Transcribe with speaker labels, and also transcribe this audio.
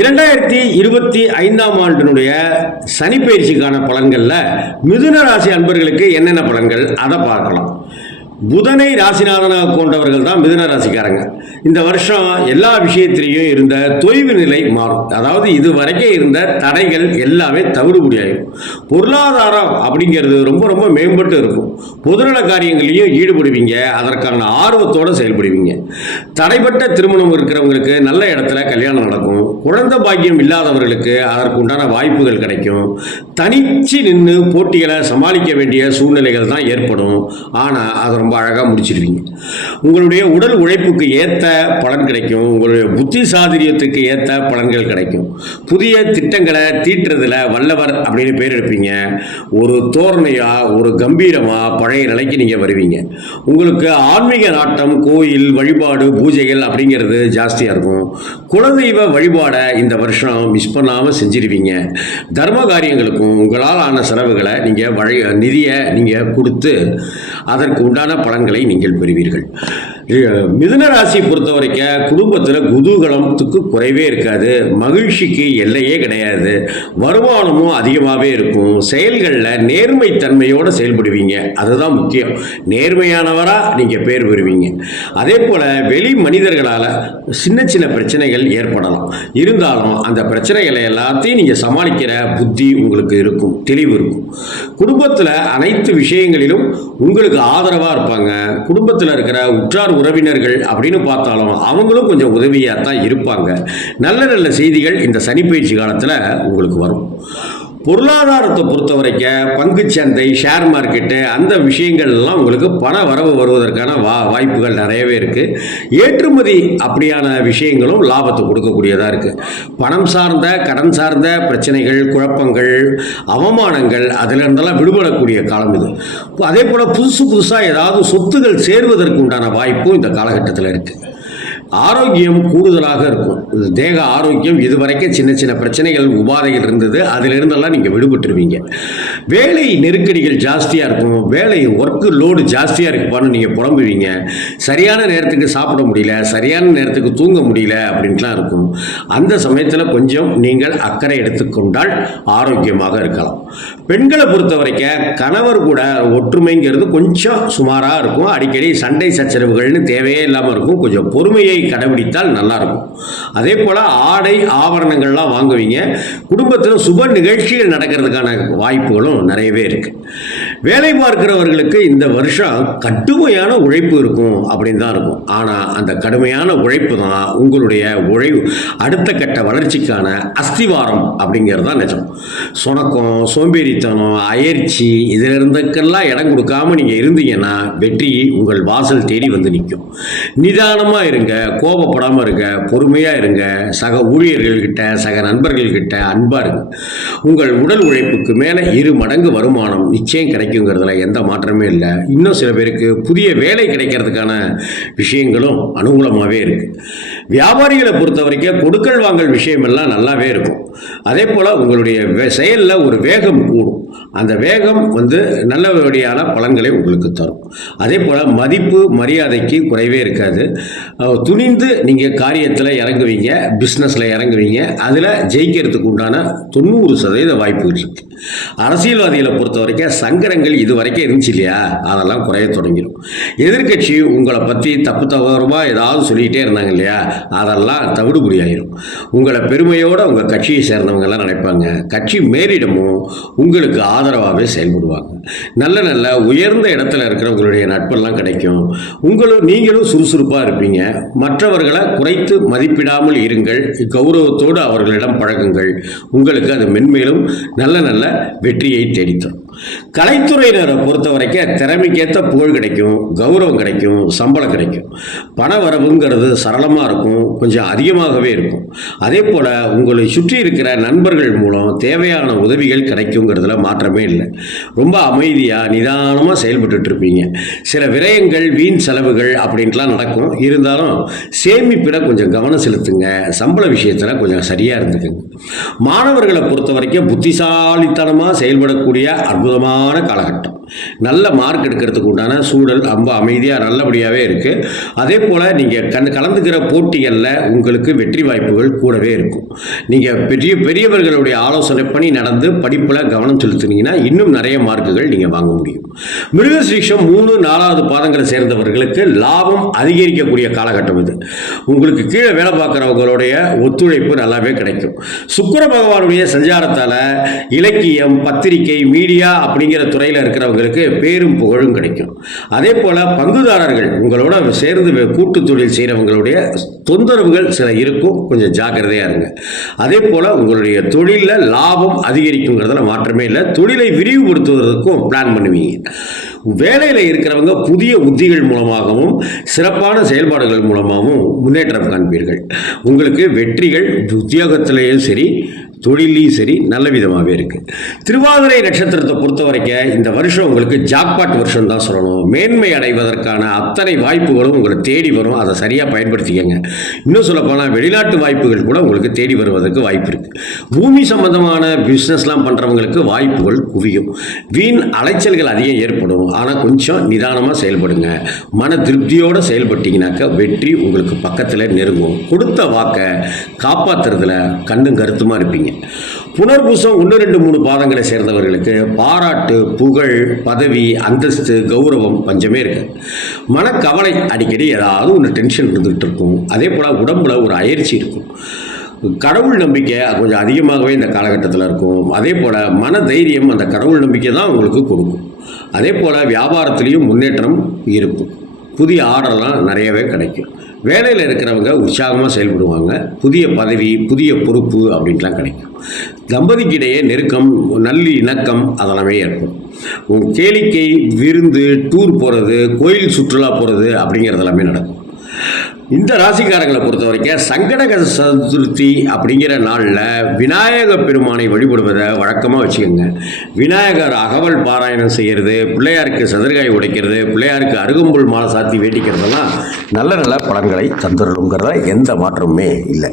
Speaker 1: இரண்டாயிரத்தி இருபத்தி ஐந்தாம் ஆண்டினுடைய சனிப்பயிற்சிக்கான பலன்களில் மிதுன ராசி அன்பர்களுக்கு என்னென்ன பலன்கள்? அதை பார்க்கலாம். புதனை ராசிநாதனாக கொண்டவர்கள் தான் மிதுன ராசிக்காரங்க. இந்த வருஷம் எல்லா விஷயத்திலையும் இருந்த தொய்வு நிலை மாறும். அதாவது இது வரைக்கும் இருந்த தடைகள் எல்லாமே தவிடுபடியாகும் பொருளாதாரம் அப்படிங்கிறது ரொம்ப ரொம்ப மேம்பட்டு இருக்கும். பொதுநல காரியங்களையும் ஈடுபடுவீங்க. அதற்கான ஆர்வத்தோடு செயல்படுவீங்க. தடைப்பட்ட திருமணம் இருக்கிறவங்களுக்கு நல்ல இடத்துல கல்யாணம் நடக்கும். குழந்தை பாக்கியம் இல்லாதவர்களுக்கு அதற்கு உண்டான வாய்ப்புகள் கிடைக்கும். தனிச்சு நின்று போட்டிகளை சமாளிக்க வேண்டிய சூழ்நிலைகள் தான் ஏற்படும். ஆனால் அது ரொம்ப அழகாக முடிச்சிடுவீங்க உங்களுடைய உடல் உழைப்புக்கு ஏற்ற பலன் கிடைக்கும். உங்களுடைய புத்தி சாதுரியத்துக்கு ஏற்ற பலன்கள் கிடைக்கும். புதிய திட்டங்களை தீட்டுறதுல வல்லவர் அப்படின்னு பேர் எடுப்பீங்க. ஒரு தோரணையாக ஒரு கம்பீரமாக பழைய நிலைக்கு நீங்கள் வருவீங்க. உங்களுக்கு ஆன்மீக நாட்டம் கோயில் வழிபாடு பூஜைகள் அப்படிங்கிறது ஜாஸ்தியாக இருக்கும். குலதெய்வ வழிபாடை இந்த வருஷம் மிஸ் பண்ணாமல் செஞ்சிருவீங்க. தர்ம காரியங்களுக்கும் உங்களால் ஆன செலவுகளை நீங்கள் வழி நிதியை நீங்கள் கொடுத்து அதற்கு உண்டான பலன்களை நீங்கள் பெறுவீர்கள். மிதுன ராசி பொறுத்த வரைக்கும் குடும்பத்தில் குதூகலத்துக்கு குறைவே இருக்காது. மகிழ்ச்சிக்கு எல்லையே கிடையாது. வருமானமும் அதிகமாகவே இருக்கும். செயல்களில் நேர்மைத்தன்மையோடு செயல்படுவீங்க. அதுதான் முக்கியம். நேர்மையானவராக நீங்கள் பேர் பெறுவீங்க. அதே போல் வெளி மனிதர்களால் சின்ன சின்ன பிரச்சனைகள் ஏற்படலாம். இருந்தாலும் அந்த பிரச்சனைகளை எல்லாத்தையும் நீங்கள் சமாளிக்கிற புத்தி உங்களுக்கு இருக்கும். தெளிவு இருக்கும். குடும்பத்தில் அனைத்து விஷயங்களிலும் உங்களுக்கு ஆதரவாக இருப்பாங்க. குடும்பத்தில் இருக்கிற உற்றார் உறவினர்கள் அப்படின்னு பார்த்தாலும் அவங்களும் கொஞ்சம் உதவியாக தான் இருப்பாங்க. நல்ல நல்ல செய்திகள் இந்த சனிப்பயிற்சி காலத்தில் உங்களுக்கு வரும். பொருளாதாரத்தை பொறுத்த வரைக்கும் பங்குச்சந்தை ஷேர் மார்க்கெட்டு அந்த விஷயங்கள்லாம் உங்களுக்கு பண வரவு வருவதற்கான வா வாய்ப்புகள் நிறையவே இருக்குது ஏற்றுமதி அப்படியான விஷயங்களும் லாபத்தை கொடுக்கக்கூடியதாக இருக்குது பணம் சார்ந்த கடன் சார்ந்த பிரச்சனைகள் குழப்பங்கள் அவமானங்கள் அதிலிருந்தெல்லாம் விடுபடக்கூடிய காலம் இது. அதே போல் புதுசு புதுசாக ஏதாவது சொத்துகள் சேர்வதற்கு உண்டான வாய்ப்பும் இந்த காலகட்டத்தில் இருக்குது ஆரோக்கியம் கூடுதலாக இருக்கும். இது தேக ஆரோக்கியம் இதுவரைக்கும் சின்ன சின்ன பிரச்சனைகள் உபாதைகள் இருந்தது. அதிலிருந்தெல்லாம் நீங்கள் விடுபட்டுருவீங்க. வேலை நெருக்கடிகள் ஜாஸ்தியாக இருக்கும். வேலை ஒர்க்கு லோடு ஜாஸ்தியாக இருக்குப்பான்னு நீங்கள் புலம்புவீங்க. சரியான நேரத்துக்கு சாப்பிட முடியல சரியான நேரத்துக்கு தூங்க முடியல அப்படின்ட்டுலாம் இருக்கும். அந்த சமயத்தில் கொஞ்சம் நீங்கள் அக்கறை எடுத்துக்கொண்டால் ஆரோக்கியமாக இருக்கலாம். பெண்களை பொறுத்த வரைக்கும் கணவர் கூட ஒற்றுமைங்கிறது கொஞ்சம் சுமாராக இருக்கும். அடிக்கடி சண்டை சச்சரவுகள்னு தேவையே இல்லாமல் இருக்கும். கொஞ்சம் பொறுமையை கடைபிடித்தால் நல்லா இருக்கும் அதே போல் ஆடை ஆபரணங்கள்லாம் வாங்குவீங்க. குடும்பத்தில் சுப நிகழ்ச்சிகள் நடக்கிறதுக்கான வாய்ப்புகளும் நிறையவே இருக்குது வேலை பார்க்கிறவர்களுக்கு இந்த வருஷம் கடுமையான உழைப்பு இருக்கும் அப்படின்னு தான் இருக்கும். ஆனால் அந்த கடுமையான உழைப்பு தான் உங்களுடைய உழைவு அடுத்த கட்ட வளர்ச்சிக்கான அஸ்திவாரம் அப்படிங்கிறது தான் நிஜம். சுணக்கம் சோம்பேறித்தனம் அயற்சி இதில் இருந்தக்கெல்லாம் இடம் கொடுக்காம நீங்கள் இருந்தீங்கன்னா வெற்றி உங்கள் வாசல் தேடி வந்து நிற்கும். நிதானமாக இருங்க கோபப்படாமல் இருங்க பொறுமையாக இருங்க சக ஊழியர்கள்கிட்ட சக நண்பர்கள்கிட்ட அன்பாக இருங்க. உங்கள் உடல் உழைப்புக்கு மேலே இரு மடங்கு வருமானம் நிச்சயம் கிடைக்கும். கிடைக்குங்கிறதுல எந்த மாற்றமே இல்லை. இன்னும் சில பேருக்கு புதிய வேலை கிடைக்கிறதுக்கான விஷயங்களும் அனுகூலமாகவே இருக்குது வியாபாரிகளை பொறுத்த வரைக்கும் கொடுக்கல் வாங்கல் விஷயமெல்லாம் நல்லாவே இருக்கும். அதே போல் உங்களுடைய செயலில் ஒரு வேகம் கூடும். அந்த வேகம் வந்து நல்லபடியான பலன்களை உங்களுக்கு தரும். அதே போல் மதிப்பு மரியாதைக்கு குறைவே இருக்காது. துணிந்து நீங்கள் காரியத்தில் இறங்குவீங்க பிஸ்னஸில் இறங்குவீங்க அதில் ஜெயிக்கிறதுக்கு உண்டான தொண்ணூறு சதவீத வாய்ப்புகள் இருக்குது அரசியல்வாதிகளை பொறுத்த வரைக்கும் சங்கடங்கள் இது வரைக்கும் இருந்துச்சு இல்லையா? அதெல்லாம் குறைய தொடங்கிடும் எதிர்க்கட்சி உங்களை பற்றி தப்பு தவறுமாக ஏதாவது சொல்லிக்கிட்டே இருந்தாங்க இல்லையா? அதெல்லாம் தவிடுபடி ஆயிரும் உங்களை பெருமையோடு உங்கள் கட்சியை சேர்ந்தவங்கெல்லாம் நினைப்பாங்க. கட்சி மேலிடமும் உங்களுக்கு ஆதரவாகவே செயல்படுவாங்க. நல்ல நல்ல உயர்ந்த இடத்துல இருக்கிறவங்களுடைய நட்பெல்லாம் கிடைக்கும். உங்களும் நீங்களும் சுறுசுறுப்பாக இருப்பீங்க. மற்றவர்களை குறைத்து மதிப்பிடாமல் இருங்கள். கௌரவத்தோடு அவர்களிடம் பழகுங்கள். உங்களுக்கு அது மென்மேலும் நல்ல நல்ல வெற்றியை தேடித்தரும். கலைத்துறையினரை பொறுத்த வரைக்கும் திறமைக்கேற்ற புகழ் கிடைக்கும் கௌரவம் கிடைக்கும் சம்பளம் கிடைக்கும். பண வரவுங்கிறது சரளமாக இருக்கும் கொஞ்சம் அதிகமாகவே இருக்கும். அதே போல் உங்களை சுற்றி இருக்கிற இருக்கிற நண்பர்கள் மூலம் தேவையான உதவிகள் கிடைக்குங்கிறதுல மாற்றமே இல்லை. ரொம்ப அமைதியாக நிதானமாக செயல்பட்டுட்டு இருப்பீங்க சில விரயங்கள் வீண் செலவுகள் அப்படின்ட்டுலாம் நடக்கும். இருந்தாலும் சேமிப்பில் கொஞ்சம் கவனம் செலுத்துங்க. சம்பள விஷயத்தில் கொஞ்சம் சரியாக இருந்துக்குங்க. மாணவர்களை பொறுத்த வரைக்கும் புத்திசாலித்தனமாக செயல்படக்கூடிய அற்புதமான காலகட்டம். நல்ல மார்க் எடுக்கிறதுக்கு உண்டான சூழல் ரொம்ப அமைதியாக நல்லபடியாகவே இருக்குது அதே போல் நீங்கள் கண் கலந்துக்கிற போட்டிகளில் உங்களுக்கு வெற்றி வாய்ப்புகள் கூடவே இருக்கும். நீங்கள் பெரிய பெரியவர்களுடைய ஆலோசனை பண்ணி நடந்து படிப்பில் கவனம் செலுத்துனீங்கன்னா இன்னும் நிறைய மார்க்குகள் நீங்கள் வாங்க முடியும். மிருகசீஷம் மூணு நாலாவது பாதங்களை சேர்ந்தவர்களுக்கு லாபம் அதிகரிக்கக்கூடிய காலகட்டம் இது. உங்களுக்கு கீழே வேலை பார்க்குறவங்களுடைய ஒத்துழைப்பு நல்லாவே கிடைக்கும். சுக்கர பகவானுடைய சஞ்சாரத்தால் இலக்கியம் பத்திரிகை மீடியா அப்படிங்கிற துறையில் இருக்கிறவங்களுக்கு பேரும் புகழும் கிடைக்கும். அதே போல் பங்குதாரர்கள் உங்களோட சேர்ந்து கூட்டு தொழில் செய்கிறவங்களுடைய தொந்தரவுகள் சில இருக்கும். கொஞ்சம் ஜாக்கிரதையாக இருங்க. அதே போல் உங்களுடைய தொழிலில் லாபம் அதிகரிக்குங்கிறதுல மாற்றமே இல்லை. தொழிலை விரிவுபடுத்துவதற்கும் பிளான் பண்ணுவீங்க. வேலையில் இருக்கிறவங்க புதிய உத்திகள் மூலமாகவும் சிறப்பான செயல்பாடுகள் மூலமாகவும் முன்னேற்றம் காண்பீர்கள். உங்களுக்கு வெற்றிகள் உத்தியோகத்திலேயும் சரி தொழிலையும் சரி நல்ல விதமாகவே இருக்குது திருவாதிரை நட்சத்திரத்தை பொறுத்த வரைக்கும் இந்த வருஷம் உங்களுக்கு ஜாக்பாட் வருஷம் தான் சொல்லணும். மேன்மை அடைவதற்கான அத்தனை வாய்ப்புகளும் உங்களை தேடி வரும். அதை சரியாக பயன்படுத்திக்கங்க. இன்னும் சொல்லப்போனால் வெளிநாட்டு வாய்ப்புகள் கூட உங்களுக்கு தேடி வருவதற்கு வாய்ப்பு இருக்குது பூமி சம்பந்தமான பிஸ்னஸ்லாம் பண்ணுறவங்களுக்கு வாய்ப்புகள் குவியும். வீண் அலைச்சல்கள் அதிகம் ஏற்படும். ஆனால் கொஞ்சம் நிதானமாக செயல்படுங்க. மன திருப்தியோடு செயல்பட்டீங்கன்னாக்கா வெற்றி உங்களுக்கு பக்கத்தில் நெருங்கும். கொடுத்த வாக்கை காப்பாற்றுறதுல கண்ணும் கருத்துமாக இருப்பீங்க. புனர்பூசம் ஒன்று ரெண்டு மூணு பாதங்களை சேர்ந்தவர்களுக்கு பாராட்டு புகழ் பதவி அந்தஸ்து கௌரவம் பஞ்சமே இருக்கு. மனக்கவலை அடிக்கடி ஏதாவது ஒன்று டென்ஷன் இருந்துகிட்டு இருக்கும். அதே போல் உடம்புல ஒரு அயற்சி இருக்கும். கடவுள் நம்பிக்கை கொஞ்சம் அதிகமாகவே இந்த காலகட்டத்தில் இருக்கும். அதே போல் மன தைரியம் அந்த கடவுள் நம்பிக்கை தான் உங்களுக்கு கொடுக்கும். அதே போல் வியாபாரத்துலேயும் முன்னேற்றம் இருக்கும். புதிய ஆர்டர்லாம் நிறையவே கிடைக்கும். வேலையில் இருக்கிறவங்க உற்சாகமாக செயல்படுவாங்க. புதிய பதவி புதிய பொறுப்பு அப்படின்ட்டுலாம் கிடைக்கும். தம்பதிக்கிடையே நெருக்கம் நல்ல இணக்கம் அதெல்லாமே ஏற்படும். உன் கேளிக்கை விருந்து டூர் போகிறது கோயில் சுற்றுலா போகிறது அப்படிங்கிறது எல்லாமே நடக்கும். இந்த ராசிக்காரங்களை பொறுத்த வரைக்கும் சங்கடக சதுர்த்தி அப்படிங்கிற நாளில் விநாயக பெருமானை வழிபடுவதை வழக்கமாக வச்சுக்கோங்க. விநாயகர் அகவல் பாராயணம் செய்கிறது பிள்ளையாருக்கு சதுர்காய் உடைக்கிறது பிள்ளையாருக்கு அருகம்புல் மாலை சாத்தி வேட்டிக்கிறதெல்லாம் நல்ல நல்ல பலன்களை தந்துடணுங்கிறத எந்த மாற்றமுமே இல்லை.